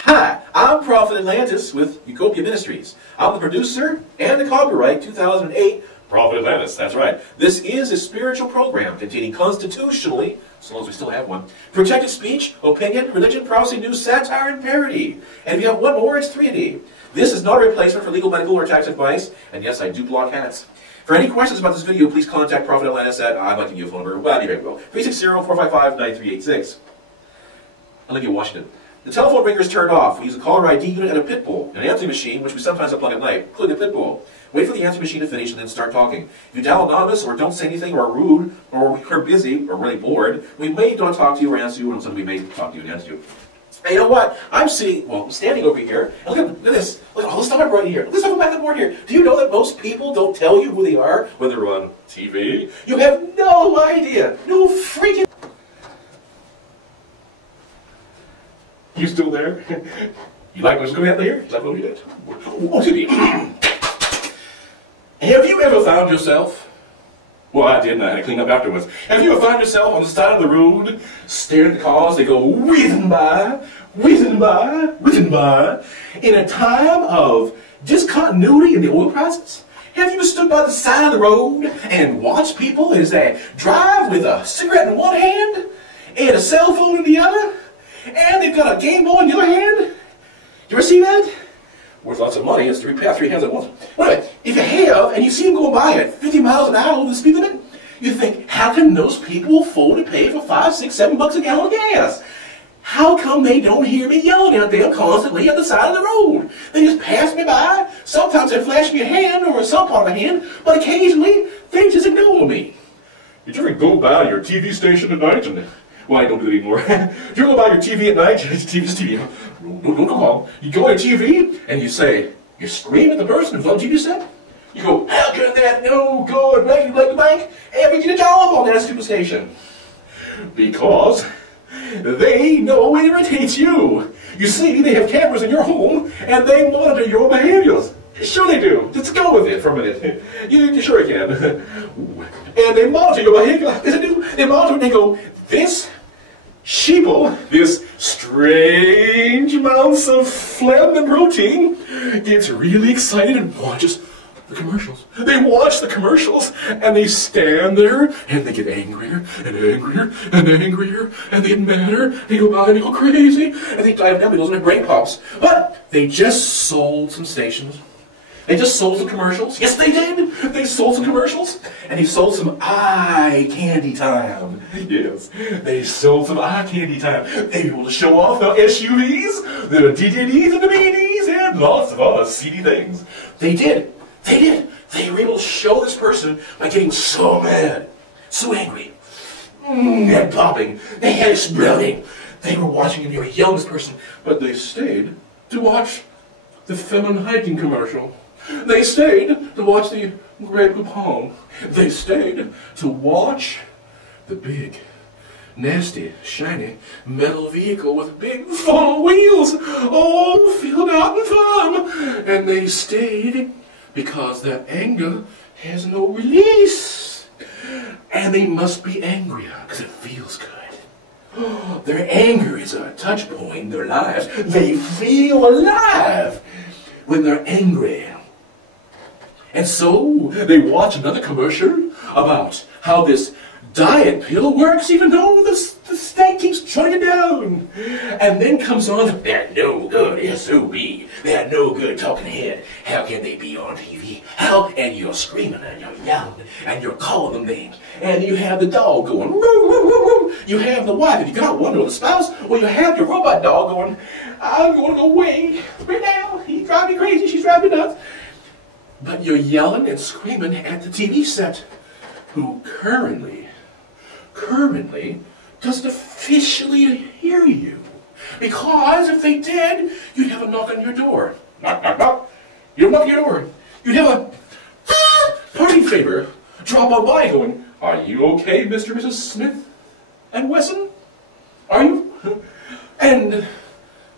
Hi, I'm Prophet Atlantis with Utopia Ministries. I'm the producer and the copyright 2008 Prophet Atlantis. That's right. This is a spiritual program containing constitutionally, as long as we still have one, protected speech, opinion, religion, prophecy, news, satire, and parody. And if you have one more, it's 3D. This is not a replacement for legal, medical, or tax advice. And yes, I do block hats. For any questions about this video, please contact Prophet Atlantis at, I'd like to give you a phone number, well, be very well, 360-455-9386. Olivia Washington. The telephone ringer is turned off. We use a caller ID unit and a pit bull, an answering machine, which we sometimes unplug at night, including a pit bull. Wait for the answering machine to finish and then start talking. If you dial anonymous or don't say anything or are rude or we're busy or really bored, we may not talk to you or answer you, and suddenly we may talk to you and answer you. And you know what? I'm standing over here, and look at this. Look at all the stuff I brought here. Look at this stuff I'm back on board here. Do you know that most people don't tell you who they are when they're on TV? You have no idea. No freaking... You still there? You like what's going on here? Is that what we did? Oh, have you ever found yourself? Well, I did, and I had to clean up afterwards. Have you ever found yourself on the side of the road, staring at the cars? They go whizzing by, whizzing by, whizzing by, in a time of discontinuity in the oil prices? Have you stood by the side of the road and watched people as they drive with a cigarette in one hand and a cell phone in the other? And they've got a Game Boy in the other hand? You ever see that? Worth lots of money, it's to repair three hands at once. Wait, if you have, and you see them going by at 50 miles an hour over the speed limit, you think, how can those people afford to pay for $5, $6, $7 a gallon of gas? How come they don't hear me yelling at them constantly at the side of the road? They just pass me by, sometimes they flash me a hand or some part of a hand, but occasionally they just ignore me. Did you ever go by your TV station at night and... Well, I don't do that anymore. If you go by your TV at night, it's TV. Don't go home. You go on your TV and you say, you scream at the person who's on the TV set. You go, how can that no good make you blank ever get a job on that stupid station? Because they know it irritates you. You see, they have cameras in your home and they monitor your behaviors. Sure they do. Just go with it for a minute. You sure can. And they monitor your behavior. They monitor and they go, this sheeple, this strange amounts of phlegm and protein, gets really excited and watches the commercials. They watch the commercials and they stand there and they get angrier and angrier and angrier and they get madder. They go by and they go crazy and they dive down because their brain pops. But they just sold some stations. They just sold some commercials. Yes, they did. They sold some commercials. And they sold some eye candy time. Yes, they sold some eye candy time. They were able to show off the SUVs, the DDDs and the BDs, and lots of other seedy things. They did. They did. They were able to show this person by getting so mad, so angry, head popping, their head exploding. They were watching and they were yelling at this person, but they stayed to watch the feminine hiking commercial. They stayed to watch the Grey Poupon. They stayed to watch the big, nasty, shiny metal vehicle with big four wheels, all filled out and firm. And they stayed because their anger has no release. And they must be angrier because it feels good. Their anger is a touch point in their lives. They feel alive when they're angry. And so they watch another commercial about how this diet pill works even though the state keeps shutting it down. And then comes on, they're no good SOB. They're no good talking head. How can they be on TV? How? And you're screaming and you're yelling and you're calling them names. And you have the dog going, woo, woo, woo, woo. You have the wife, if you got one, or the spouse, or you have your robot dog going, I'm going to go away right now. He's driving me crazy. She's driving me nuts. But you're yelling and screaming at the TV set, who currently doesn't officially hear you. Because if they did, you'd have a knock on your door. Knock, knock, knock. You'd knock on your door. You'd have a party favor drop on by going, are you okay, Mr. and Mrs. Smith and Wesson? Are you? And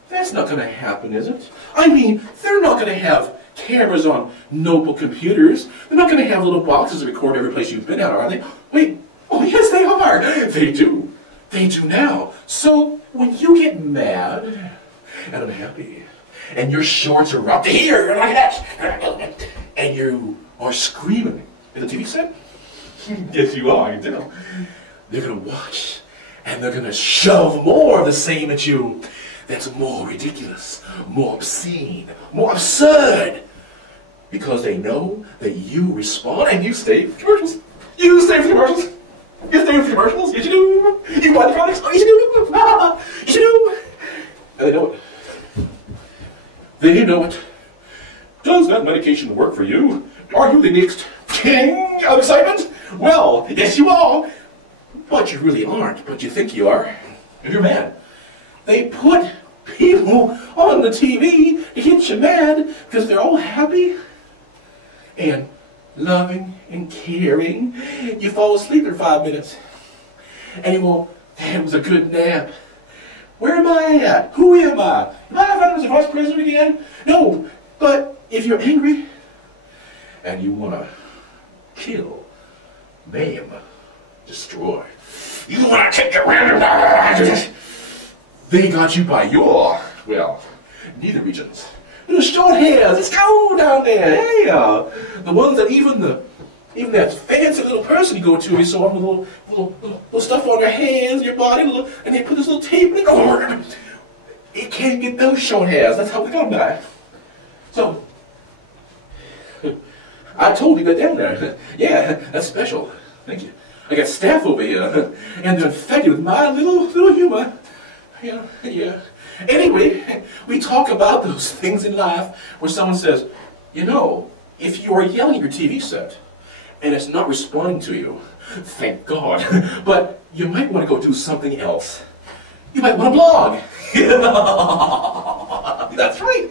that's not going to happen, is it? I mean, they're not going to have cameras on notebook computers. They're not going to have little boxes that record every place you've been at, are they? Wait, oh yes they are. They do. They do now. So when you get mad, and unhappy, and your shorts are up to here like that, and you are screaming at the TV set? Yes, you are, you do. They're gonna watch, and they're gonna shove more of the same at you that's more ridiculous, more obscene, more absurd, because they know that you respond and you stay for commercials. You stay for commercials. You stay for commercials. Yes, you do. You buy the products. Oh, yes, you do. Yes, you do. And they know it. They know it. Does that medication work for you? Are you the next king of excitement? Well, yes, you are. But you really aren't. But you think you are. If you're mad. They put people on the TV to get you mad because they're all happy and loving and caring. You fall asleep for 5 minutes. And you go, that was a good nap. Where am I at? Who am I? Am I running as a vice president again? No. But if you're angry and you want to kill, maim, destroy, you want to take it random, they got you by your, well, neither regions. The short hairs, let's go down there, yeah. The ones that even that fancy little person you go to, you saw them little stuff on their hands, your body, and they put this little tape in it. It can't get those short hairs. That's how we got them by. So, I told you that down there. Yeah, that's special. Thank you. I got staff over here, and they're infected with my little humor. Yeah. Anyway, we talk about those things in life where someone says, you know, if you are yelling at your TV set and it's not responding to you, thank God, but you might want to go do something else. You might want to blog. That's right.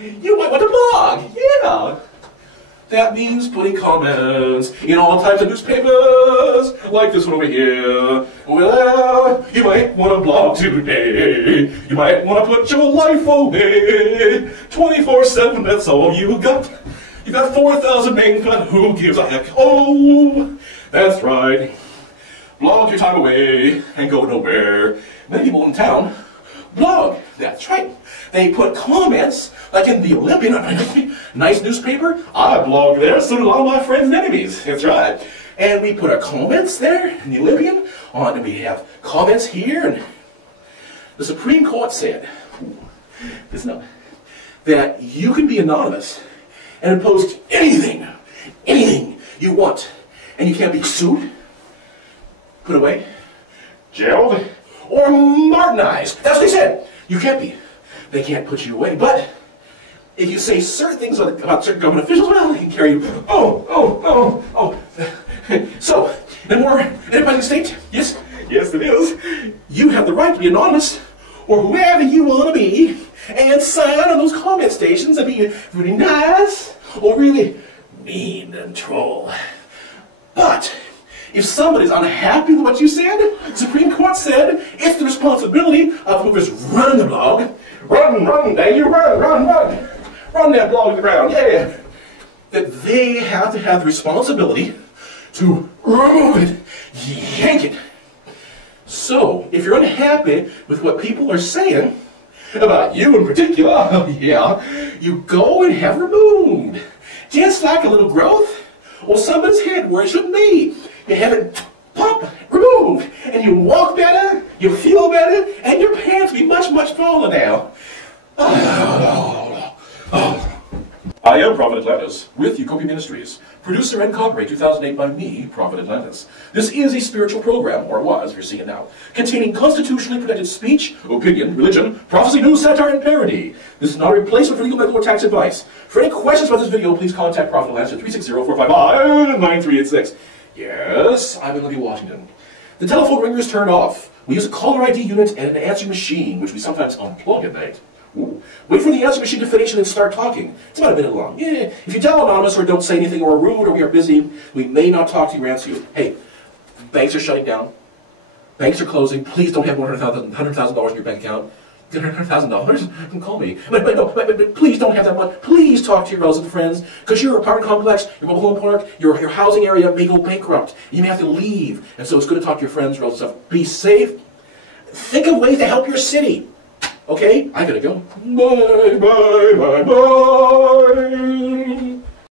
You might want to blog. Yeah. That means putting comments in all types of newspapers, like this one over here. Well, you might want to blog today. You might want to put your life away. 24/7, that's all you got. You got 4,000 main cut, who gives a heck? Oh, that's right. Blog your time away and go nowhere. Many people in town blog. That's right. They put comments, like in the Olympian, nice newspaper. I blog there, so do all my friends and enemies. That's right. And we put our comments there in the Olympian, and we have comments here. And the Supreme Court said, listen up, that you can be anonymous and post anything you want, and you can't be sued, put away, jailed, or martinized. That's what they said. You can't be. They can't put you away. But if you say certain things about certain government officials, well, they can carry you. So, in Washington State, yes, it is. You have the right to be anonymous, or whoever you want to be, and sign on those comment stations and be really nice, or really mean and troll. But if somebody's unhappy with what you said, the Supreme Court said it's the responsibility of whoever's running the blog. Run, Dave, you run. Run that blog to the ground, yeah. That they have to have the responsibility to remove it, yank it. So, if you're unhappy with what people are saying, about you in particular, yeah, you go and have it removed. Just like a little growth or somebody's head where it shouldn't be. You have it pop, removed, and you walk better, you feel better, and your pants will be much, much taller now. I am Prophet Atlantis, with Utopia Ministries, producer and copyright 2008 by me, Prophet Atlantis. This is a spiritual program, or was, if you're seeing it now, containing constitutionally protected speech, opinion, religion, prophecy, news, satire, and parody. This is not a replacement for legal, medical, or tax advice. For any questions about this video, please contact Prophet Atlantis at 360-455-9386. Yes, I'm in Libby, Washington. The telephone ringer is turned off. We use a caller ID unit and an answering machine, which we sometimes unplug at night. Ooh. Wait for the answering machine to finish and then start talking. It's about a minute long. Yeah. If you dial anonymous or don't say anything or are rude or we are busy, we may not talk to you or answer you. Hey, banks are shutting down. Banks are closing. Please don't have $100,000 in your bank account. $100,000? Don't call me. But please don't have that much. Please talk to your relatives and friends, because your apartment complex, your mobile home park, your housing area may go bankrupt. You may have to leave. And so it's good to talk to your friends, relatives, stuff. Be safe. Think of ways to help your city. Okay, I gotta go. Bye, bye, bye, bye.